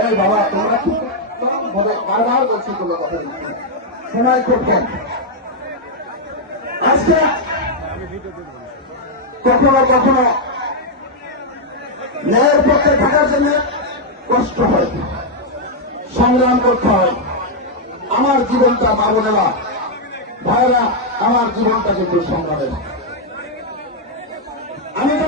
এই বাবা, তোমরা বলছি কথা করতেন আজকে কখনো কখনো ন্যায়ের পক্ষে থাকার জন্য কষ্ট হয়, সংগ্রাম করতে হয়। আমার জীবনটা বাবু না ভাইরা আমার জীবনটা কিন্তু সংগ্রামের।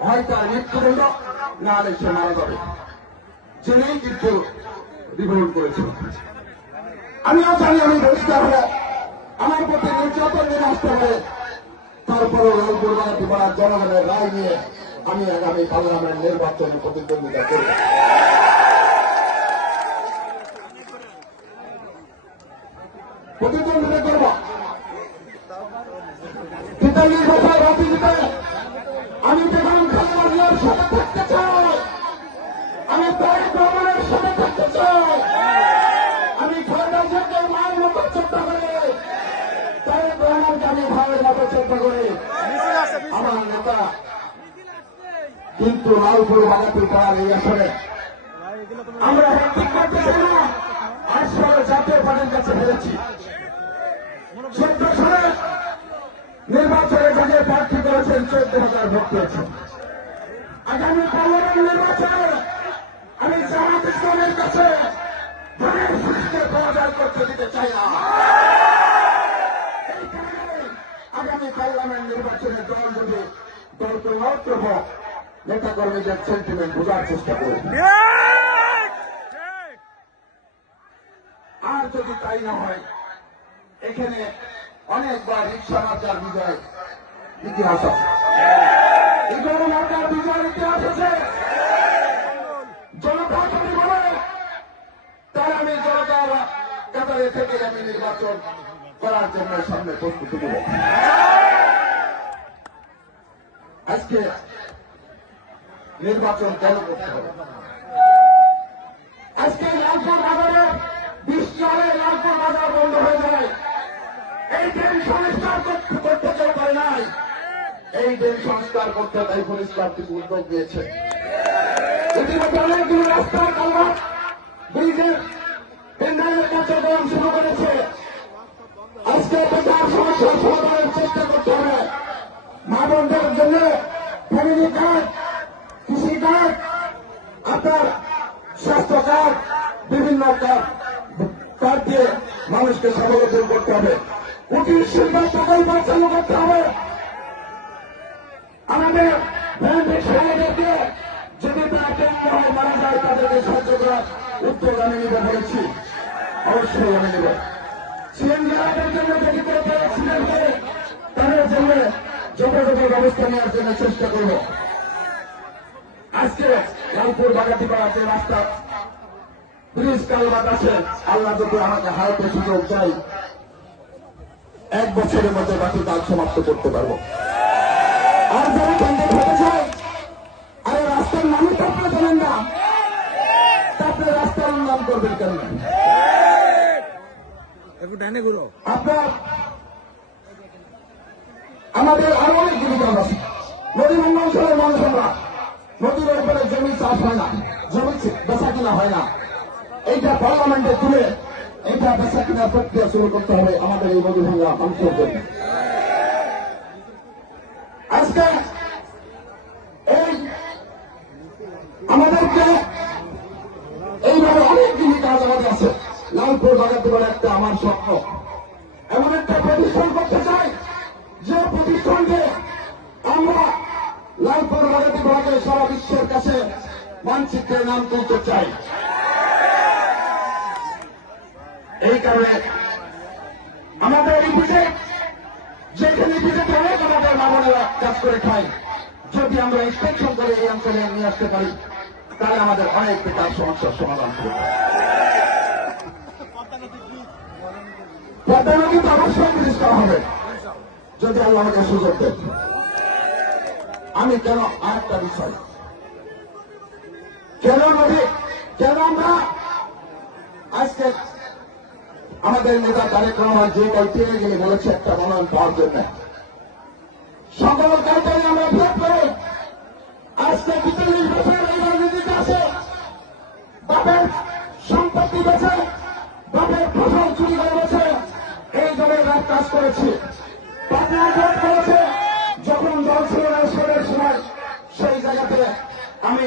হয় তার মৃত্যু হইল না হলে সে মারা যাবে জেনেই কিন্তু রিভোল্ট করেছিল আমিও জানি, আমি বহিষ্কার হলে আমার প্রতি নির্যাতন নিয়ে আসতে হবে তারপরে রংপুর বানাতে জনগণের রায় নিয়ে আমি আগামী পার্লামেন্ট নির্বাচনে প্রতিদ্বন্দ্বিতা করব। প্রতিদ্বন্দ্বিতা কিন্তু লালপুর বাগাতুর পাড়ার এই তুমি আমরা ঠিক করতেছি না। আট সালে জাতীয় পার্টির কাছে হেরেছি চোদ্দ সালে নির্বাচনে প্রার্থী করেছেন, চোদ্দ হাজার আগামী নির্বাচনে আমি জামাত ইসলামের কাছে প্রচার করতে দিতে চাই না। আগামী পার্লামেন্ট নির্বাচনে দল যদি দলকে হোক নেতা কর্মীদের সেন্টিমেন্ট বোঝার চেষ্টা করবে আর যদি তাই না হয় এখানে অনেকবার রিক্সা মার্কার বিজয় ইতিহাস আছে। ইগোর মার্কার বিজয় ইতিহাস আছে। জনতা যদি বলে তার আমি জনতার কাতারে থেকে আমি নির্বাচন করার জন্য সামনে প্রস্তুতি নেব আজকে নির্বাচন কেন করতে হবে। আজকে লালপুর বাজারে বিশ লালপুর বাজার বন্ধ হয়ে যায়। এই ড্রেন সংস্কার করতে কেউ পারে নাই। এই ড্রেন সংস্কার করতে তাই থেকে উদ্যোগ দিয়েছে অনেকগুলো রাস্তা কালভার্ট ব্রিজের কার্যক্রম শুরু করেছে। আজকে সমস্যার সমাধানের চেষ্টা করতে হবে। মা জন্য স্বাস্থ্য বিভিন্ন কার্ড কার্ড দিয়ে মানুষকে স্বাবলম্বন করতে হবে। কুটির শিল্প প্রকল্প চালু করতে হবে। আমাদের ব্যাংকের সহায়তাকে যদি তারা হয় মারা যায়, তাদেরকে সাহায্য করার উদ্যোগ আমি নিতে বলেছি। অবশ্যই আমি নেব। সিএনজিআরের জন্য যদি কেউ অ্যাক্সিডেন্ট করে, তাদের জন্য যথাযথ ব্যবস্থা নেওয়ার জন্য চেষ্টা করব। আজকে রামপুর বাগাতিপাড়া যে রাস্তা ব্রিজ কালবাদ আছে আল্লাহ যদি আমাকে হাতে সুযোগ চাই এক বছরের মধ্যে বাকি কাজ সমাপ্ত করতে পারব। আর যারা হতে চায় আরে রাস্তার নামই তো আপনারা জানেন না। তারপরে রাস্তার উন্নয়ন করবেন কেন? আপনার আমাদের আরও অনেকগুলি কাজ আছে। নদী মন্ডলের মানুষ আমরা। নদীর উপরে জমি চাষ হয় না। জমি বেচা কিনা হয় না। এইটা পার্লামেন্টে তুলে এইটা বেচা কিনার প্রক্রিয়া শুরু করতে হবে আমাদের এই নদী ভাঙ্গা মানুষের আজকে এই আমাদেরকে এইভাবে অনেকগুলি কাজ আমাদের আছে। লালপুর বাগাতে বলে একটা আমার স্বপ্ন। এমন একটা প্রতিষ্ঠান করতে চাই, যে প্রতিষ্ঠানকে আমরা লালপুর বাগাতে বলাকে সারা বিশ্বের কাছে মানচিত্রের নাম তুলতে চাই। এই কারণে আমাদের এই পিঠে, যেখানে পিঠেতে অনেক আমাদের মামনেরা কাজ করে খাই যদি আমরা ইনস্পেকশন করে এই অঞ্চলে নিয়ে আসতে পারি, তাহলে আমাদের অনেক বেকার সমস্যার সমাধান করবে পদ্মা নদী তো অবশ্যই ব্রিজ করা হবে। যদি আল্লাহ আমাকে সুযোগ দেন। আমি কেন আরেকটা বিষয়? কেন নদী কেন আমরা আজকে আমাদের নেতা তারেক রহমান যে পেয়ে গেলে বলেছে, একটা মনোনয়ন পাওয়ার জন্য। সকল কালটাই আমরা ভোট করে আজকে বিচল্লিশ বছর এই রাজনীতিতে আছে বাপের সম্পত্তি বেছে, বাপের ফসল চুরি করে বেছে, এই দলের রাত কাজ করেছে। পাটনা ভোট করেছে, যখন দল ছিল সময়, সেই জায়গাতে আমি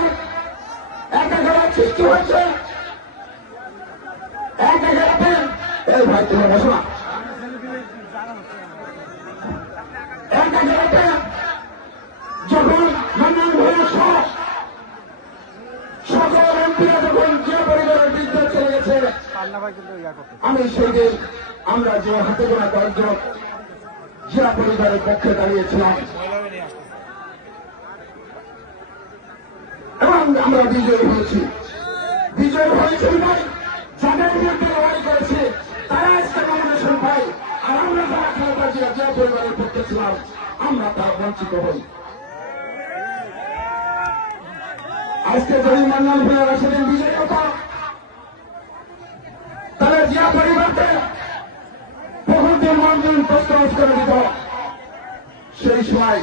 সৃষ্টি হয়েছে। একটা জায়গাতে এই ভাই তুমি বসো না। একটা জায়গাতে যখন মান্নান ভূঁইয়া সহ সকল এমপিরা যখন যে পরিবারের বিরুদ্ধে চলে গেছে, আমি সেই দিন আমরা যে হাতে গোনা কয়েকজন জেলা পরিবারের পক্ষে দাঁড়িয়েছিলাম। এবং আমরা বিজয়ী হয়েছি। বিজয়ী হয়েছে ভাই যাদের বিরুদ্ধে লড়াই করেছে। তারা আজকে নমিনেশন পাই আর আমরা যারা খালেদা জিয়া যে পরিবারের পক্ষে ছিলাম যদি মান্নান ভূঁইয়া সেদিন বিজয়ী হতো, তাহলে জিয়া পরিবারকে বহুদিন মন্দির প্রস্তাব করে দিত। সেই সময়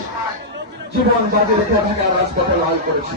জীবন বাজি রেখে থাকা রাজপথে লাল করেছে।